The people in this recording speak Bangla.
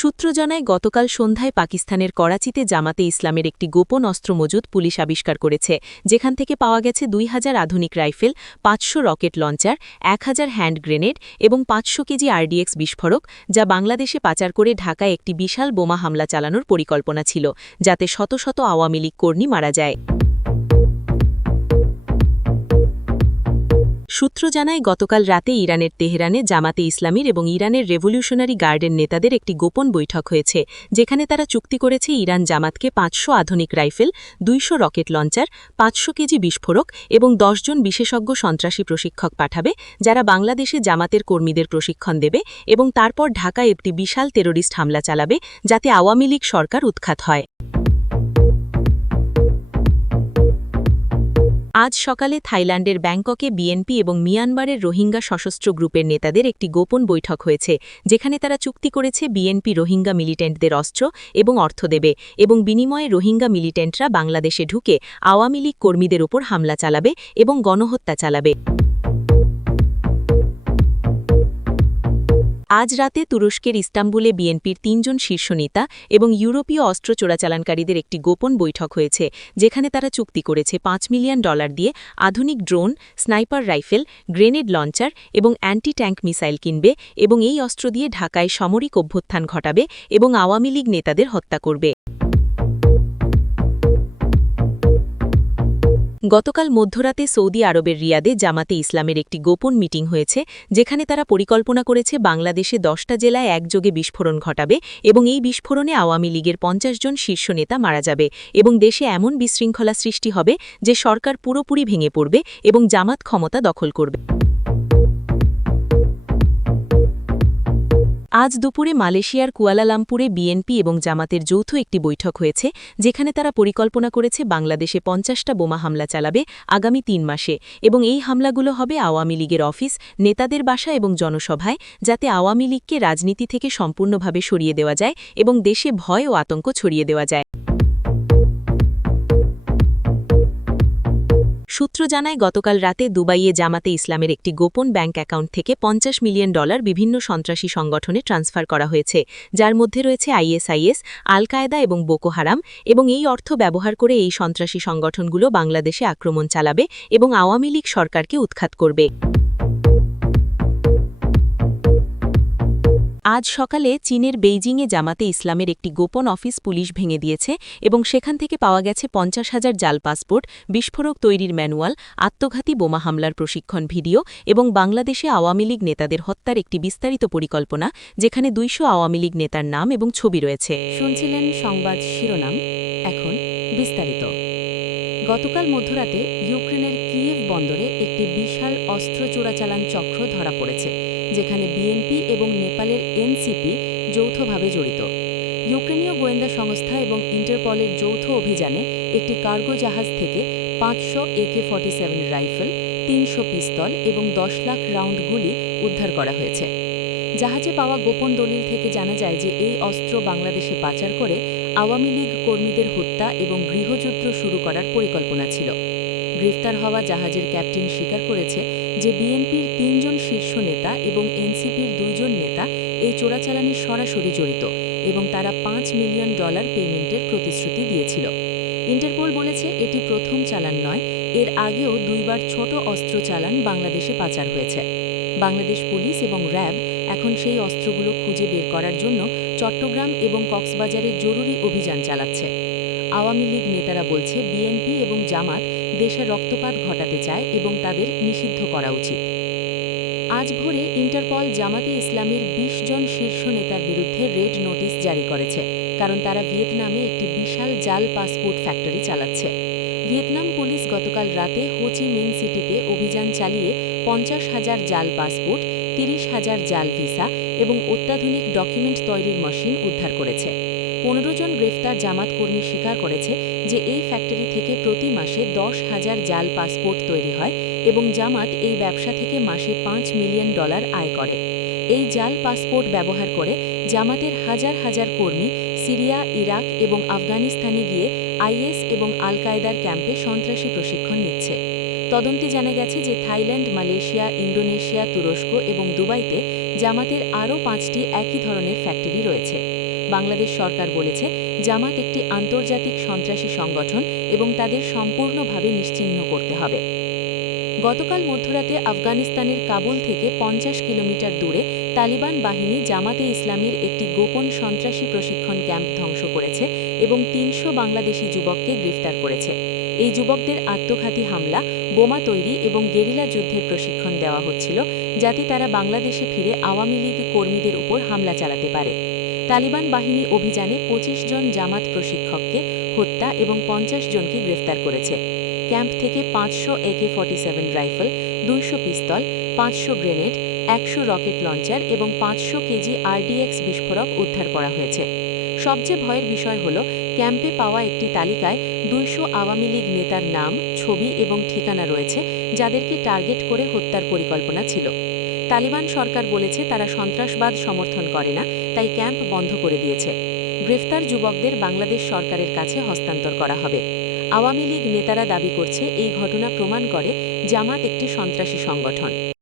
সূত্র জানায়, গতকাল সন্ধ্যায় পাকিস্তানের করাচিতে জামাতে ইসলামের একটি গোপন অস্ত্র মজুদ পুলিশ আবিষ্কার করেছে, যেখান থেকে পাওয়া গেছে দুই হাজার আধুনিক রাইফেল, পাঁচশো রকেট লঞ্চার, এক হাজার হ্যান্ড গ্রেনেড এবং পাঁচশো কেজি আরডিএক্স বিস্ফোরক, যা বাংলাদেশে পাচার করে ঢাকায় একটি বিশাল বোমা হামলা চালানোর পরিকল্পনা ছিল, যাতে শত শত আওয়ামী লীগ কর্মী মারা যায়। সূত্র জানায়, গতকাল রাতে ইরানের তেহরানে জামাতে ইসলামীর এবং ইরানের রেভলিউশনারি গার্ডের নেতাদের একটি গোপন বৈঠক হয়েছে, যেখানে তারা চুক্তি করেছে ইরান জামাতকে পাঁচশো আধুনিক রাইফেল, দুইশো রকেট লঞ্চার, পাঁচশো কেজি বিস্ফোরক এবং জন বিশেষজ্ঞ সন্ত্রাসী প্রশিক্ষক পাঠাবে, যারা বাংলাদেশে জামাতের কর্মীদের প্রশিক্ষণ দেবে এবং তারপর ঢাকায় একটি বিশাল টেরোরিস্ট হামলা চালাবে, যাতে আওয়ামী লীগ সরকার উৎখাত হয়। আজ সকালে থাইল্যান্ডের ব্যাংককে বিএনপি এবং মিয়ানমারের রোহিঙ্গা সশস্ত্র গ্রুপের নেতাদের একটি গোপন বৈঠক হয়েছে, যেখানে তারা চুক্তি করেছে বিএনপি রোহিঙ্গা মিলিটেন্টদের অস্ত্র এবং অর্থ দেবে এবং বিনিময়ে রোহিঙ্গা মিলিটেন্টরা বাংলাদেশে ঢুকে আওয়ামী লীগ কর্মীদের ওপর হামলা চালাবে এবং গণহত্যা চালাবে। আজ রাতে তুরস্কের ইস্তাম্বুলে বিএনপির তিনজন শীর্ষ নেতা এবং ইউরোপীয় অস্ত্র চোরাচালানকারীদের একটি গোপন বৈঠক হয়েছে, যেখানে তারা চুক্তি করেছে পাঁচ মিলিয়ন ডলার দিয়ে আধুনিক drone, sniper rifle, grenade launcher এবং অ্যান্টি ট্যাঙ্ক মিসাইল কিনবে এবং এই অস্ত্র দিয়ে ঢাকায় সামরিক অভ্যুত্থান ঘটাবে এবং আওয়ামী লীগ নেতাদের হত্যা করবে। গতকাল মধ্যরাতে সৌদি আরবের রিয়াদে জামাতে ইসলামের একটি গোপন মিটিং হয়েছে, যেখানে তারা পরিকল্পনা করেছে বাংলাদেশে দশটা জেলায় একযোগে বিস্ফোরণ ঘটাবে এবং এই বিস্ফোরণে আওয়ামী লীগের পঞ্চাশ জন শীর্ষ নেতা মারা যাবে এবং দেশে এমন বিশৃঙ্খলা সৃষ্টি হবে যে সরকার পুরোপুরি ভেঙে পড়বে এবং জামাত ক্ষমতা দখল করবে। আজ দুপুরে মালয়েশিয়ার কুয়ালালামপুরে বিএনপি এবং জামাতের যৌথ একটি বৈঠক হয়েছে, যেখানে তারা পরিকল্পনা করেছে বাংলাদেশে পঞ্চাশটা বোমা হামলা চালাবে আগামী তিন মাসে এবং এই হামলাগুলো হবে আওয়ামী লীগের অফিস, নেতাদের বাসা এবং জনসভায়, যাতে আওয়ামী লীগকে রাজনীতি থেকে সম্পূর্ণভাবে সরিয়ে দেওয়া যায় এবং দেশে ভয় ও আতঙ্ক ছড়িয়ে দেওয়া যায়। সূত্র জানায়, গতকাল রাতে দুবাইয়ে জামাতে ইসলামের একটি গোপন ব্যাংক অ্যাকাউন্ট থেকে পঞ্চাশ মিলিয়ন ডলার বিভিন্ন সন্ত্রাসী সংগঠনে ট্রান্সফার করা হয়েছে, যার মধ্যে রয়েছে আইএসআইএস আল কায়দা এবং বোকো হারাম এবং এই অর্থ ব্যবহার করে এই সন্ত্রাসী সংগঠনগুলো বাংলাদেশে আক্রমণ চালাবে এবং আওয়ামী লীগ সরকারকে উৎখাত করবে। আজ সকালে চীনের বেইজিংয়ে জামাতে ইসলামের একটি গোপন অফিস পুলিশ ভেঙে দিয়েছে এবং সেখান থেকে পাওয়া গেছে পঞ্চাশ হাজার জাল পাসপোর্ট, বিস্ফোরক তৈরির ম্যানুয়াল, আত্মঘাতী বোমা হামলার প্রশিক্ষণ ভিডিও এবং বাংলাদেশে আওয়ামী লীগ নেতাদের হত্যার একটি বিস্তারিত পরিকল্পনা, যেখানে দুইশো আওয়ামী লীগ নেতার নাম এবং ছবি রয়েছে। শুনছিলেন সংবাদ শিরোনাম, এখন বিস্তারিত। গতকাল মধ্যরাতে ইউক্রেনের কিয়েভ বন্দরে একটি বিশাল অস্ত্র চোরাচালান চক্র ধরা পড়েছে, যেখানে বিএনপি এবং নেপালের এনসিপি যৌথভাবে জড়িত। ইউক্রেনীয় গোয়েন্দা সংস্থা এবং ইন্টারপলের যৌথ অভিযানে একটি কার্গো জাহাজ থেকে পাঁচশো একে ফর্টি সেভেন রাইফেল, তিনশো পিস্তল এবং দশ লাখ রাউন্ড গুলি উদ্ধার করা হয়েছে। জাহাজে পাওয়া গোপন দলিল থেকে জানা যায় যে এই অস্ত্র বাংলাদেশে পাচার করে আওয়ামী লীগ কর্মীদের হত্যা এবং গৃহযুদ্ধ শুরু করার পরিকল্পনা ছিল। গ্রেফতার হওয়া জাহাজের ক্যাপ্টেন স্বীকার করেছে যে বিএনপির তিনজন শীর্ষ নেতা এবং এনসিপির দুইজন নেতা এই চোরাচালানির সরাসরি জড়িত এবং তারা পাঁচ মিলিয়ন ডলার পেমেন্টের প্রতিশ্রুতি দিয়েছিল। ইন্টারপোল বলেছে এটি প্রথম চালান নয়, এর আগেও দুইবার ছোট অস্ত্র চালান বাংলাদেশে পাচার হয়েছে। বাংলাদেশ পুলিশ এবং র্যাব এখন সেই অস্ত্রগুলো খুঁজে বের করার জন্য চট্টগ্রাম এবং কক্সবাজারে জরুরি অভিযান চালাচ্ছে। আওয়ামী লীগ নেতারা বলছে, বিএনপি এবং জামাত দেশে রক্তপাত ঘটাতে চায় এবং তাদের নিষিদ্ধ করা উচিত। আজ ভোরে ইন্টারপল জামাতে ইসলামের ২০ জন শীর্ষ নেতার বিরুদ্ধে রেড নোটিশ জারি করেছে, কারণ তারা ভিয়েতনামে একটি বিশাল জাল পাসপোর্ট ফ্যাক্টরি চালাচ্ছে। ভিয়েতনাম পুলিশ গতকাল রাতে হোচি মিন সিটিতে অভিযান চালিয়ে পঞ্চাশ হাজার জাল পাসপোর্ট তিরিশ হাজার জাল ভিসা এবং অত্যাধুনিক ডকুমেন্ট তৈরির মেশিন উদ্ধার করেছে। পনেরো জন গ্রেফতার জামাত কর্মী স্বীকার করেছে যে এই ফ্যাক্টরি থেকে প্রতি মাসে দশ হাজার জাল পাসপোর্ট তৈরি হয় এবং জামাত এই ব্যবসা থেকে মাসে পাঁচ মিলিয়ন ডলার আয় করে। এই জাল পাসপোর্ট ব্যবহার করে জামাতের হাজার হাজার কর্মী সিরিয়া, ইরাক এবং আফগানিস্তানে গিয়ে আইএস এবং আল কায়দার ক্যাম্পে সন্ত্রাসী প্রশিক্ষণ নিচ্ছে। তদন্তে জানা গেছে যে থাইল্যান্ড, মালয়েশিয়া, ইন্দোনেশিয়া, তুরস্ক এবং দুবাইতে জামাতের আরও পাঁচটি একই ধরনের ফ্যাক্টরি রয়েছে। বাংলাদেশ সরকার বলেছে, জামাত একটি আন্তর্জাতিক সন্ত্রাসী সংগঠন এবং তাদের সম্পূর্ণভাবে নিশ্চিহ্ন করতে হবে। গতকাল মধ্যরাতে আফগানিস্তানের কাবুল থেকে পঞ্চাশ কিলোমিটার দূরে তালিবান বাহিনী জামাতে ইসলামীর একটি গোপন সন্ত্রাসী প্রশিক্ষণ ক্যাম্প ধ্বংস করেছে এবং তিনশো বাংলাদেশি যুবককে গ্রেফতার করেছে। এই যুবকদের আত্মঘাতী হামলা, বোমা তৈরি এবং গেরিলা যুদ্ধের প্রশিক্ষণ দেওয়া হচ্ছিল, যাতে তারা বাংলাদেশে ফিরে আওয়ামী লীগ কর্মীদের উপর হামলা চালাতে পারে। তালিবান বাহিনী অভিযানে ২৫ জন জামাত প্রশিক্ষককে হত্যা এবং পঞ্চাশ জনকে গ্রেফতার করেছে। ক্যাম্প থেকে পাঁচশো একে ফর্টি সেভেন রাইফেল, দুইশো পিস্তল, পাঁচশো গ্রেনেড, একশো রকেট লঞ্চার এবং পাঁচশো কেজি আরডিএক্স বিস্ফোরক উদ্ধার করা হয়েছে। সবচেয়ে ভয়ের বিষয় হল, ক্যাম্পে পাওয়া একটি তালিকায় দুইশো আওয়ামী লীগ নেতার নাম, ছবি এবং ঠিকানা রয়েছে, যাদেরকে টার্গেট করে হত্যার পরিকল্পনা ছিল। তালিবান সরকার বলেছে, তারা সন্ত্রাসবাদ সমর্থন করে না, তাই ক্যাম্প বন্ধ করে দিয়েছে। গ্রেফতার যুবকদের বাংলাদেশ সরকারের কাছে হস্তান্তর করা হবে। আওয়ামী লীগ নেতারা দাবি করছে, এই ঘটনা প্রমাণ করে জামাত একটি সন্ত্রাসী সংগঠন।